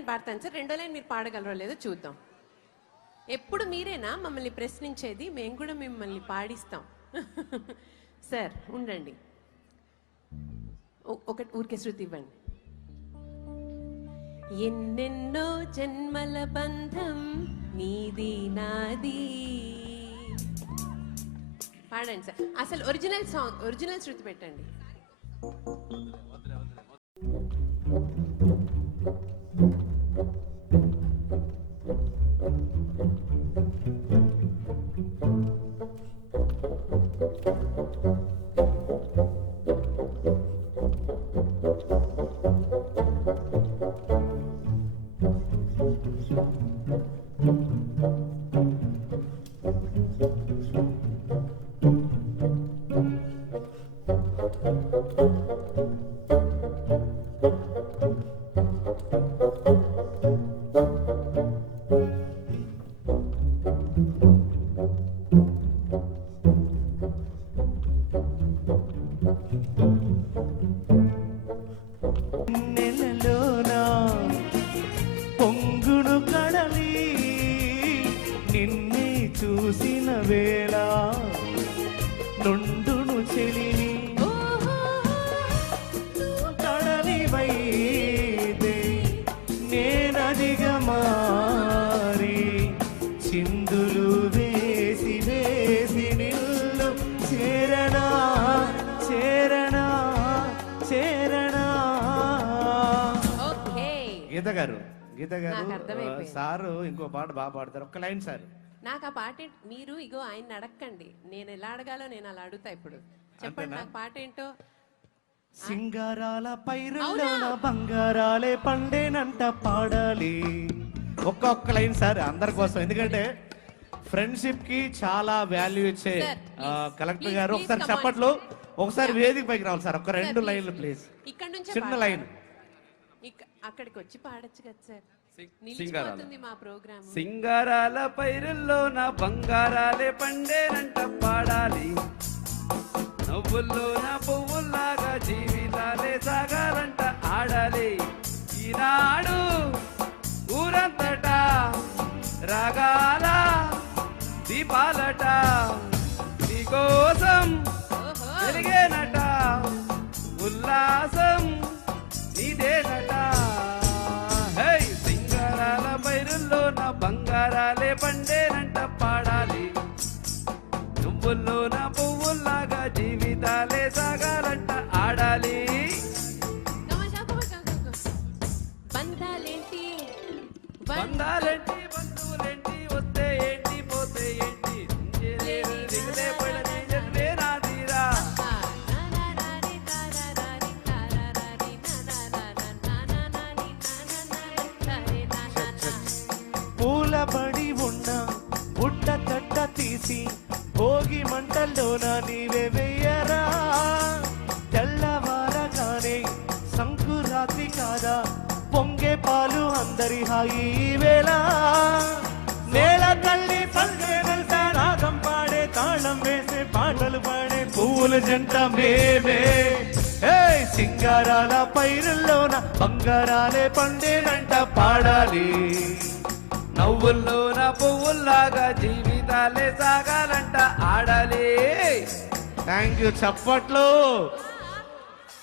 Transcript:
Line పాడతాను sir, రెండో line మీరు పాడగలరో లేదో చూద్దాం. ఎప్పుడు మీరేనా మమ్మల్ని ప్రశ్నించేది? మేము కూడా మిమ్మల్ని పాడిస్తాం. సార్ ఉండండి, ఒక ఊరికే శృతి ఇవ్వండి. ఎన్నెన్నో జన్మల బంధం నీది నాది. పాడండి సార్. అసలు ఒరిజినల్ సాంగ్, ఒరిజినల్ శృతి పెట్టండి. పొంగుడు కడలి నిన్నే చూసిన వేళ నుండును చెలిని కడలి వైదే నేనదిగా మారి చిందులు వేసి వేసి నిల్లు చేరణా చేరణా చేరణా. గీత గారు సారు ఇంకో పాట బాగా పాడతారు. ఒక్క లైన్ సార్. నాకు ఆ పాట మీరు ఇగో ఆయన అడగండి, నేను ఎలా అడగాలో నేను అలా అడుగుతా. ఇప్పుడు చెప్పండి నాకు పాట ఏంటో. సింగారాల పైరులోన బంగారాలే పండేనంట పాడాలి. ఒక్కొక్క లైన్ సార్ అందరి కోసం, ఎందుకంటే ఫ్రెండ్షిప్ కి చాలా వాల్యూ ఇచ్చే కలెక్టర్ గారు. ఒకసారి చప్పట్లు, ఒకసారి వేదిక పైకి రావాలి సార్. ఒక 2 లైన్లు ప్లీజ్. ఇక్కడ నుంచి చిన్న లైన్. అక్కడికి వచ్చి పాడచ్చు కదా సార్, నిలిచిపోతుంది మా ప్రోగ్రామ్. సింగారాల పైరుల్లో నా బంగారాలే పండేనంట పాడాలి, నవ్వుల్లో నా పువ్వుల్లాగా జీవితాలే సాగాలంట ఆడాలి. ఈనాడు ఊరంతటా రాగాల దీపాలట నీకోసం వెలిగేనట, ఉల్లాసం నీదేనట. హై సింగారాల పైరుల్లో నా బంగారాలే పండేనంట పాడాలి, నువ్వుల్లో నా పువ్వుల్లాగా జీవితాలే సాగాలంట ఆడాలి. బంధాలేంటి బంధాలేంటి బంధువులేంటి, వస్తే ఏంటి పోతే ఏంటి, దిగులే పడని జన్మే నాదిరా. పూలబడి ఉన్న బుట్ట తట్ట తీసి భోగి మంటల్లోన నీవే వెయ్యరా. తెల్లవారగానే సంకురాత్రి కాదా పొంగే పాలు అందరి హాయి వేళ. నేల తల్లి పల్లెనంట రాగం పాడే తాళం వేసే పాటలు పాడే పువ్వుల జంట మేమే. సింగారాల పైరుల్లోన బంగారాలే పండేనంట పాడాలి, నవ్వుల్లో నా పువ్వుల్లాగా జీవితాలే సాగాలంట ఆడాలి. Thank you. చప్పట్లు.